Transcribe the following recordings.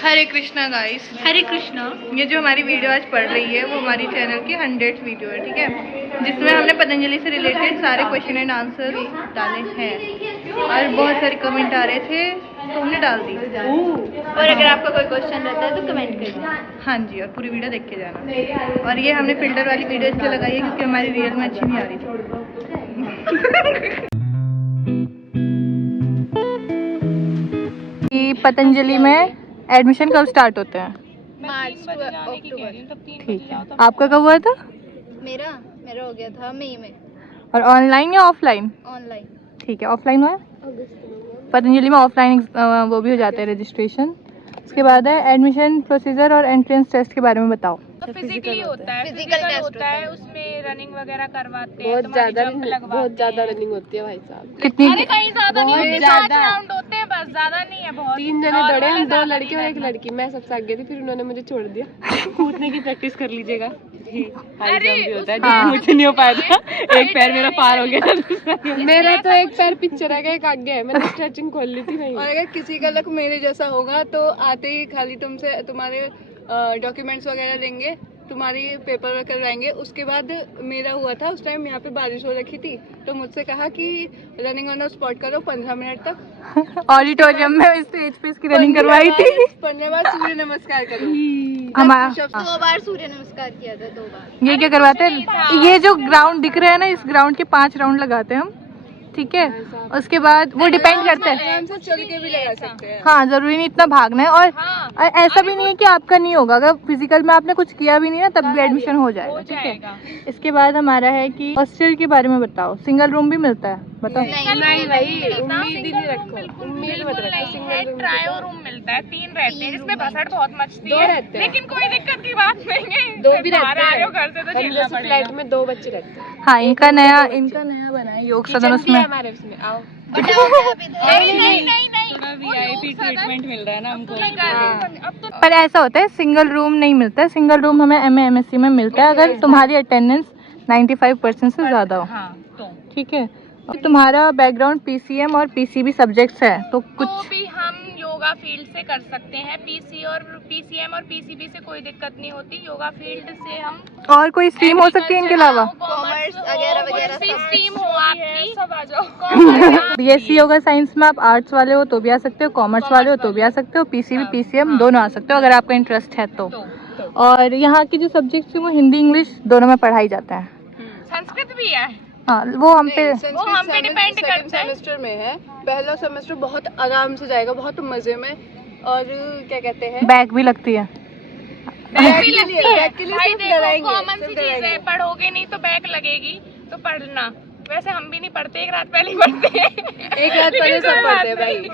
हरे Krishna guys, हरे कृष्णा। ये जो हमारी वीडियो आज पढ़ रही है वो हमारी चैनल की 100th वीडियो है, ठीक है, जिसमें हमने पतंजलि से रिलेटेड सारे क्वेश्चन एंड आंसर डाले हैं और बहुत सारे कमेंट आ रहे थे तो हमने डाल दी। और अगर आपका कोई क्वेश्चन रहता है तो कमेंट करिए। हाँ जी, और पूरी वीडियो देख के जाना। और ये हमने फिल्टर वाली वीडियो इसलिए लगाई है क्योंकि हमारी रियल में अच्छी नहीं आ रही थी। पतंजलि में एडमिशन कब स्टार्ट होते हैं? मार्च टू अक्टूबर। ठीक है, आपका कब हुआ था? मेरा हो गया था मई में। और ऑनलाइन या ऑफलाइन? ऑनलाइन। ठीक है, ऑफलाइन हुआ। पतंजलि में ऑफलाइन वो भी हो जाते हैं रजिस्ट्रेशन। उसके बाद है एडमिशन प्रोसीजर और एंट्रेंस टेस्ट के बारे में बताओ। तो फिजिकली होता है, फिजिकल टेस्ट होता है, उसमें रनिंग वगैरह करवाते हैं। बहुत ज्यादा रनिंग होती है भाई साहब। कितनी? अरे कहीं ज्यादा नहीं होती, 5 राउंड होते हैं बस, ज्यादा नहीं है बहुत। 3 जने दौड़े हम, 2 लड़के और 1 लड़की। मैं सबसे आगे थी, फिर उन्होंने मुझे छोड़ दिया। कूदने की प्रैक्टिस कर लीजिएगा। हाई जंप भी होता है जो मुझे नहीं हो पाया था। एक पैर मेरा पार हो गया था। मेरा तो एक पैर पीछे रह गया, एक आगे है। मैंने स्ट्रेचिंग खोल ली थी वहीं। और अगर किसी का लक मेरे जैसा होगा तो आते ही खाली तुमसे तुम्हारे डॉक्यूमेंट्स वगैरह लेंगे, तुम्हारी पेपर वर्क करवाएंगे। उसके बाद मेरा हुआ था उस टाइम यहाँ पे बारिश हो रखी थी तो मुझसे कहा कि रनिंग ऑन स्पॉट करो 15 मिनट तक। ऑडिटोरियम में स्टेज पे इसकी रनिंग करवाई थी। 15 बार सूर्य नमस्कार करो। हमारा 2 बार सूर्य नमस्कार किया था, 2 बार। ये क्या करवाते हैं? ये जो ग्राउंड दिख रहा है ना, इस ग्राउंड के 5 राउंड लगाते हैं हम, ठीक है। उसके बाद वो डिपेंड करता है, आराम से चल के भी लगा सकते हैं। हाँ, जरूरी नहीं इतना भागना है। और ऐसा भी नहीं है कि आपका नहीं होगा, अगर फिजिकल में आपने कुछ किया भी नहीं ना तब भी एडमिशन हो जाएगा, ठीक है। इसके बाद हमारा है कि हॉस्टल के बारे में बताओ। सिंगल रूम भी मिलता है? बताओ। नहीं भाई, उम्मीद ही नहीं रखो, उम्मीद मत रखो। सिंगल ट्रायो रूम मिलता है, 3 रहते हैं, जिसमें भसड़ बहुत मचती 2 है, रहते हैं। लेकिन कोई दिक्कत की बात नहीं है। 2 भी रहते बाहर आए हो हैं। घर से तो झेलना पड़ेगा। फ्लैट में 2 बच्चे रहते हैं। हाँ, इनका नया बना है योग सदन, किचन भी है उसमें हमारे उसमें। आओ। थोड़ा VIP ट्रीटमेंट मिल रहा है ना हमको। अब तो पर ऐसा होता है सिंगल रूम नहीं मिलता है। सिंगल रूम हमें MA MSc में मिलता है अगर तुम्हारी अटेंडेंस 95% से ज़्यादा हो, हाँ, तो ठीक है। और तुम्हारा बैकग्राउंड PCM और PCB सब्जेक्ट्स है तो कुछ तो भी हम योगा फील्ड से कर सकते हैं। PCM और PCB से कोई दिक्कत नहीं होती। योगा फील्ड से हम और कोई स्ट्रीम हो सकती है इनके अलावा? कॉमर्स वगैरह सब स्ट्रीम हो आपकी, सब आ जाओ। BSc योगा साइंस में आप आर्ट्स वाले हो तो भी आ सकते हो, कॉमर्स वाले हो तो भी आ सकते हो, PCB PCM दोनों आ सकते हो अगर आपका इंटरेस्ट है तो। और यहाँ के जो सब्जेक्ट्स हैं वो हिंदी इंग्लिश दोनों में पढ़ाई जाता है। संस्कृत भी है। हाँ, वो हम पे डिपेंड करता है। सेमेस्टर में है। पहला सेमेस्टर बहुत आराम से जाएगा, बहुत मजे में। और क्या कहते हैं, बैक भी लगती है। बैक भी लगती है। बैक के लिए भाई सिर्फ देखो, डराएंगे, कॉमन सी सिर्फ चीज है, डराएंगे। पढ़ोगे नहीं तो बैक लगेगी, तो पढ़ना। वैसे हम भी नहीं पढ़ते, एक रात पहले ही पढ़ते हैं। एक रात पहले सब पढ़ते हैं भाई।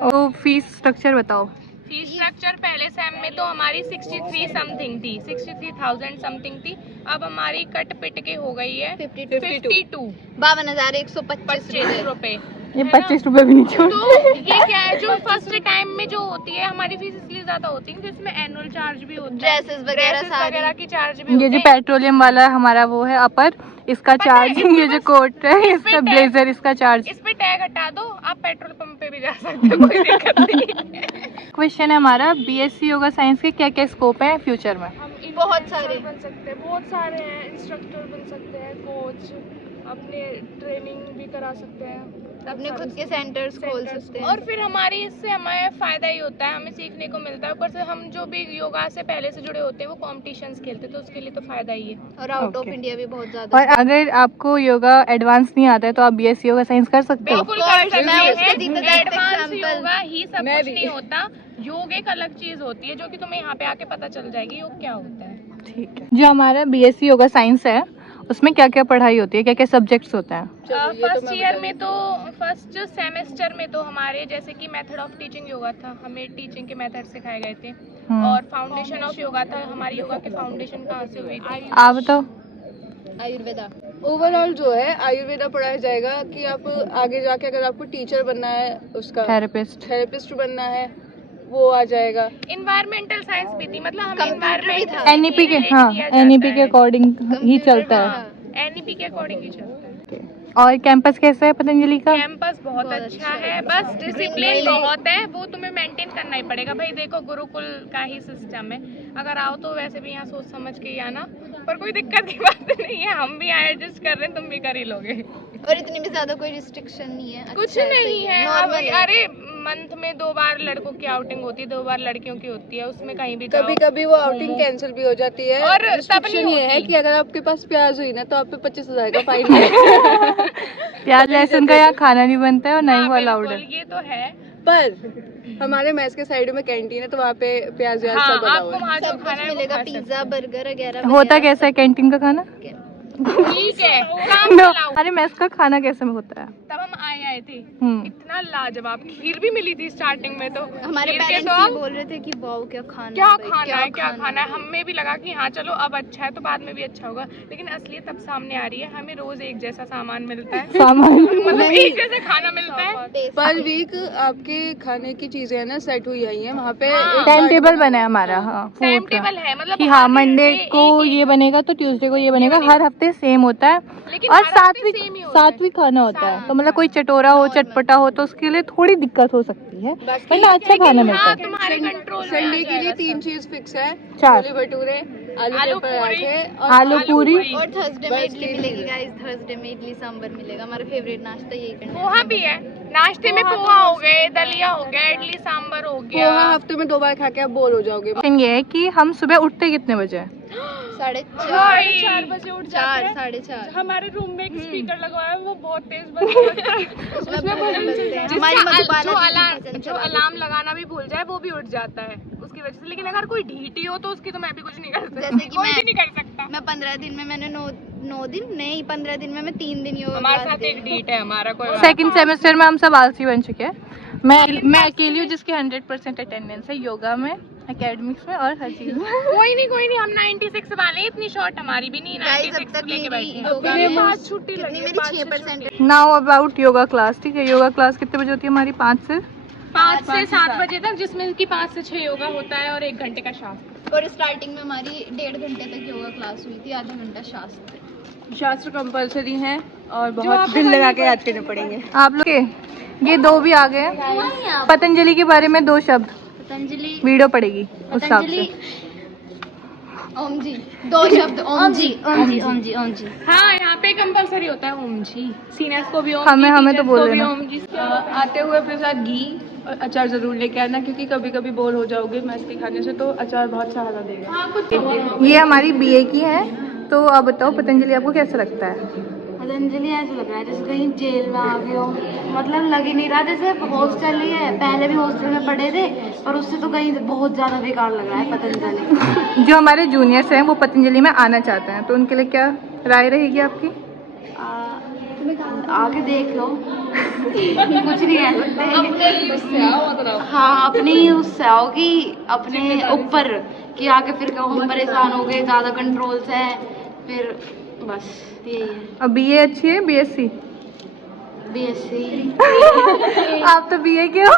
तो फीस स्ट्रक्चर बताओ। फीस स्ट्रक्चर पहले सेम में तो हमारी 63 समथिंग थी, 63,000 समथिंग थी। अब हमारी कट पिट के हो गई है 52 52,125 रुपए। ये 25 रुपए भी नहीं छोड़। तो ये क्या है, जो फर्स्ट टाइम में जो होती है हमारी फीस इसलिए ज्यादा होती है क्योंकि इसमें एनुअल चार्ज भी होता है, ड्रेसेस वगैरह की चार्ज भी ये होते जो हैं। पेट्रोलियम वाला हमारा वो है अपर, इसका चार्ज, ये जो कोट है इसका ब्लेजर, इसका चार्ज। इस पे टैग हटा दो, आप पेट्रोल पंप पे भी जा सकते हो, कोई दिक्कत नहीं। क्वेश्चन है हमारा, BSc योगा साइंस के क्या क्या स्कोप है फ्यूचर में? बहुत सारे बन सकते हैं, बहुत सारे हैं। इंस्ट्रक्टर बन सकते हैं, कोच, अपने ट्रेनिंग भी करा सकते हैं, अपने खुद के सेंटर्स खोल सकते हैं। और फिर हमारी इससे हमें फायदा ही होता है, हमें सीखने को मिलता है। ऊपर से हम जो भी योगा से पहले से जुड़े होते हैं वो कॉम्पिटिशन्स खेलते हैं, तो उसके लिए तो फायदा ही है। और आउट ऑफ Okay. इंडिया भी बहुत ज्यादा। और अगर आपको योगा एडवांस नहीं आता है तो आप BSc योगा साइंस कर सकते हो। बिल्कुल Of कर course, सकते मैं उसका हैं। जीता जागता एडवांस example। योगा ही सब मैं कुछ भी। नहीं होता। योग एक अलग चीज होती है जो कि तुम्हें यहाँ पे आके पता चल जाएगी योग क्या होता है। ठीक है। जो हमारा BSc योगा साइंस है उसमें क्या क्या पढ़ाई होती है, क्या क्या सब्जेक्ट्स होते हैं? फर्स्ट ईयर में तो फर्स्ट सेमेस्टर में तो हमारे जैसे कि मेथड ऑफ टीचिंग योगा था, हमें टीचिंग के मेथड सिखाए गए थे। और फाउंडेशन ऑफ योगा था, हमारी योगा के फाउंडेशन कहाँ से हुई थी। आप बताओ। आयुर्वेदा। ओवरऑल जो है आयुर्वेदा पढ़ाया जाएगा कि आप आगे जाके अगर आपको टीचर बनना है, उसका थेरेपिस्ट बनना है, वो आ जाएगा। इन्वायरमेंटल साइंस भी थी, मतलब हमें कंप्यूटर भी था। NEP के, हाँ NEP के अकॉर्डिंग ही चलता है। NEP के अकॉर्डिंग ही चलता है। और कैंपस कैसा है पतंजलि का? कैंपस बहुत अच्छा है, बस डिसिप्लिन बहुत है, वो तुम्हें मेंटेन करना ही पड़ेगा भाई। देखो गुरुकुल का ही सिस्टम है, अगर आओ तो वैसे भी यहाँ सोच समझ के ही आना, पर कोई दिक्कत की बात नहीं है, हम भी यहाँ एडजस्ट कर रहे हैं, तुम भी कर ही लोगे। और इतनी भी ज्यादा कोई रिस्ट्रिक्शन नहीं है, कुछ अच्छा नहीं सही है। normal अब अरे मंथ में 2 बार लड़कों की आउटिंग होती है, 2 बार लड़कियों की होती है, उसमें कहीं भी जाओ। कभी कभी वो आउटिंग कैंसिल भी हो जाती है। और तब रिस्ट्रिक्शन नहीं ये है होती। कि अगर आपके पास प्याज हुई ना तो आप पे 25,000 का फाइन है। प्याज लहसुन का यहाँ खाना नहीं बनता है और नहीं हाँ, वो अलाउड बिल्कुल, है। ये तो है। पर हमारे मेस के साइड में कैंटीन है तो वहाँ पे प्याज व्याज हाँ, सब बना आपको हुआ है। वहाँ जो सब खाना कुछ है वो मिलेगा, खा सकते पिज्जा बर्गर वगैरह होता कैसा है कैंटीन का खाना? हो। ठीक है, काम नो, चलाओ। अरे मेस का खाना कैसे में होता है? तब हम आए थे, हम्म। इतना लाजवाब खीर भी मिली थी स्टार्टिंग में, तो हमारे खीर के पेरेंट्स तो ये हम बोल रहे थे कि वाओ क्या खाना क्या है भाई, खाना है, क्या खाना है। हमें भी लगा कि हाँ चलो अब अच्छा है तो बाद में भी अच्छा होगा, लेकिन असलियत तब सामने आ रही है। हमें रोज एक जैसा सामान मिलता है, सामान मतलब एक जैसा खाना मिलता है। पर वीक आपके खाने की चीजें है ना सेट हुई आई हैं वहाँ पे। हाँ। एक टाइम चार्ट टेबल बना बना है हमारा, हाँ टाइम फूड का, टेबल है, मतलब कि हाँ हर मंडे हफ्ते को एक- ये बनेगा तो ट्यूसडे को ये बनेगा, हर हफ्ते सेम होता है। लेकिन और हर हफ्ते सात्विक same ही होता है। सात्विक खाना होता है, तो मतलब कोई चटोरा हो चटपटा हो तो उसके लिए थोड़ी दिक्कत हो सकती है, वरना अच्छा खाना मिलता हाँ, है। तुम्हारे कंट्रोल में आ संडे के लिए जाएगा 3 सब। चीज फिक्स है, चार। छोले भटूरे, आलू आलू के पूरी, पराठे और आलू पूरी और थर्सडे में बस इडली तीन मिलेगी चीज़ें। गाइस, थर्सडे में इडली सांभर मिलेगा, हमारा फेवरेट नाश्ता यही करना पोहा भी है, नाश्ते में पोहा हो गए, दलिया हो गया, इडली सांभर हो गया। पोहा हफ्ते में 2 बार खा के आप बोर हो जाओगे। लेकिन ये है कि हम सुबह उठते कितने बजे हैं? 4:30 4 बजे उठ 4:30 हमारे रूम में एक स्पीकर लगवाया है, वो बहुत तेज बजता है। उसमें बहुत बजते हैं। जिसका हमारी मधुबाला जो दीदी अलार्म भजन जो चला अलार्म लगाना भी भूल जाए वो भी उठ जाता है उसकी वजह से। लेकिन अगर कोई ढीठी हो तो उसकी तो मैं भी कुछ नहीं कर सकती, जैसे कि कोई मैं- भी नहीं कर सकता। मैं 15 दिन में मैंने 9 दिन नहीं 15 दिन में मैं 3 दिन योगा हमारे क्लास साथ दी। एक ढीठ है हमारा कोई सेकंड सेमेस्टर में हम सब आलसी बन चुके हैं। मैं अकेली हूँ जिसकी 100% अटेंडेंस है योगा में, एकेडमिक्स में और हर चीज में। कोई नहीं, हम 96 वाले हैं, इतनी शॉर्ट हमारी भी नहीं, गाइस, 96 अब तक लेके मेरी बैठे हैं। योगा में पाँच छुट्टी कितनी लगी, मेरी 5 6% नाउ अबाउट योगा क्लास, ठीक है? योगा क्लास कितने बजे होती है हमारी? 5 से 5 से 7 बजे तक, जिसमें कि 5 से 6 योगा होता है और 1 घंटे का शास्त्र। और स्टार्टिंग में हमारी 1.5 घंटे तक योगा क्लास हुई थी, आधा घंटा शास्त्र। शास्त्र कंपलसरी हैं और बहुत दिल लगा के याद करने पड़ेंगे। आप लोग के ये 2 भी आ गए हैं। पतंजलि के बारे में 2 शब्द, पतंजलि वीडियो पड़ेगी उस हिसाब से। ओम जी, 2 शब्द ओम जी, ओम जी, ओम जी, ओम जी। हाँ, यहाँ पे कंपलसरी होता है ओम जी, सीनियर्स को भी ओम हमें- जी, हमें तो teachers बोल को भी देना। ओम जी। आते हुए अपने साथ घी और अचार जरूर लेके आना क्योंकि कभी कभी बोर हो जाओगे मैथ के खाने से, तो अचार बहुत सहारा देगा। ये हमारी बीए की है, तो आप बताओ पतंजलि आपको कैसा लगता है? पतंजलि ऐसा लग रहा है जैसे कहीं जेल में आ गए हो, मतलब लग ही नहीं रहा जैसे हॉस्टल ही है। पहले भी हॉस्टल में पढ़े थे और उससे तो कहीं बहुत ज़्यादा बेकार लग रहा है पतंजलि। जो हमारे जूनियर्स हैं वो पतंजलि में आना चाहते हैं, तो उनके लिए क्या राय रहेगी आपकी? आगे देख लो। कुछ नहीं कह सकते। हाँ, अपनी उससे आओ कि अपने ऊपर कि आगे फिर कहो हम परेशान हो गए, ज़्यादा कंट्रोल से है, फिर बस यही है। और बीए अच्छी है बीएससी? बीएससी आप तो बीए के हो।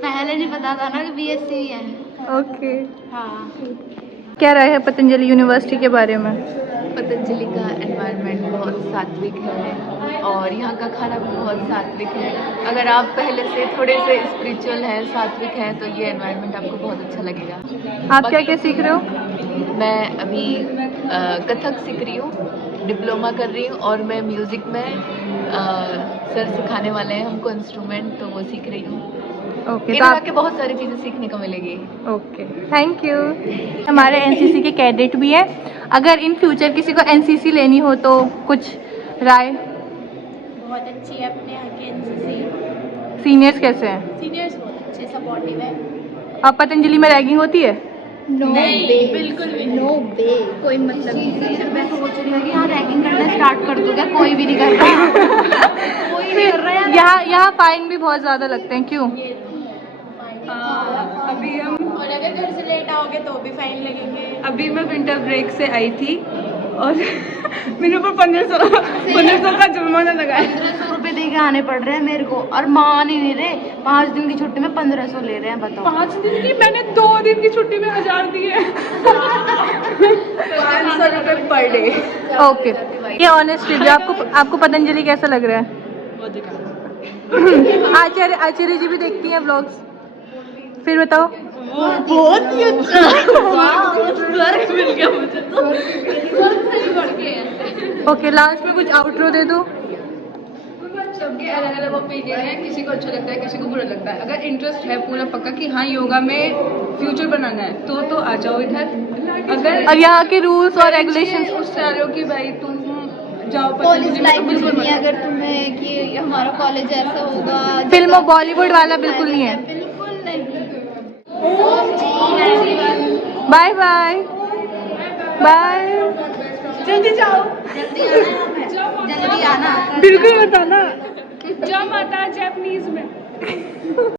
पहले नहीं पता था ना कि बीएससी है। ओके, हाँ, क्या राय है पतंजलि यूनिवर्सिटी के बारे में? पतंजलि का एनवायरनमेंट बहुत सात्विक है और यहाँ का खाना भी बहुत सात्विक है। अगर आप पहले से थोड़े से स्पिरिचुअल हैं, सात्विक हैं, तो ये एनवायरनमेंट आपको बहुत अच्छा लगेगा। आप क्या क्या सीख रहे हो? मैं अभी कथक सीख रही हूँ, डिप्लोमा कर रही हूँ और मैं म्यूज़िक में सर सिखाने वाले हैं हमको इंस्ट्रूमेंट, तो वो सीख रही हूँ। ओके, तो इधर आप आके बहुत सारी चीज़ें सीखने को मिलेगी। Okay, thank you. हमारे एनसीसी के कैडेट भी हैं, अगर इन फ्यूचर किसी को एनसीसी लेनी हो तो कुछ राय? बहुत अच्छी है अपने यहाँ की एनसीसी, सीनियर्स कैसे हैं? सीनियर्स बहुत अच्छे सपोर्टिव है। अब पतंजलि में रैगिंग होती है? नो बे, बिल्कुल भी नो बे, कोई मतलब नहीं। मैं सोच रही हूँ कि यहाँ रैगिंग करना स्टार्ट कर दूँ क्या? कोई भी नहीं कर रहा। कोई नहीं कर रहा है। यहाँ फाइन भी बहुत ज़्यादा लगते हैं, क्यों? अभी हम और अगर घर से लेट आओगे तो भी फाइन लगेंगे। अभी मैं विंटर ब्रेक से आई थी और मेरे ऊपर 1500 का जुर्माना लगा है। 1500 रुपए दे के आने पड़ रहे हैं मेरे को और मान ही नहीं रहे। 5 दिन की छुट्टी में 1500 ले रहे हैं, बताओ। 5 दिन की, मैंने 2 दिन की छुट्टी में 1000 दिए। 500 रुपये पर डे। ओके, ये ऑनेस्ट रिव्यू। आपको पतंजलि कैसा लग रहा है? आचार्य जी भी देखती हैं व्लॉग्स, फिर बताओ। बहुत ही अच्छा स्वर्ग मिल गया मुझे तो। ओके, लास्ट में कुछ आउटरो दे दो। सबके अलग अलग ओपिनियन है, किसी को अच्छा लगता है, किसी को बुरा लगता है। अगर इंटरेस्ट है पूरा पक्का कि हाँ योगा में फ्यूचर बनाना है तो आ जाओ इधर। अगर और यहाँ के रूल्स और रेगुलेशन उस चारों की भाई तुम जाओ कॉलेज लाइफ बिल्कुल नहीं है अगर तुम्हें कि हमारा कॉलेज ऐसा होगा। फिल्म और बॉलीवुड वाला बिल्कुल नहीं है। बिल्कुल नहीं। Bye bye bye. जल्दी जाओ, जल्दी आना। बिल्कुल बताना। जय माता जैपनीज में।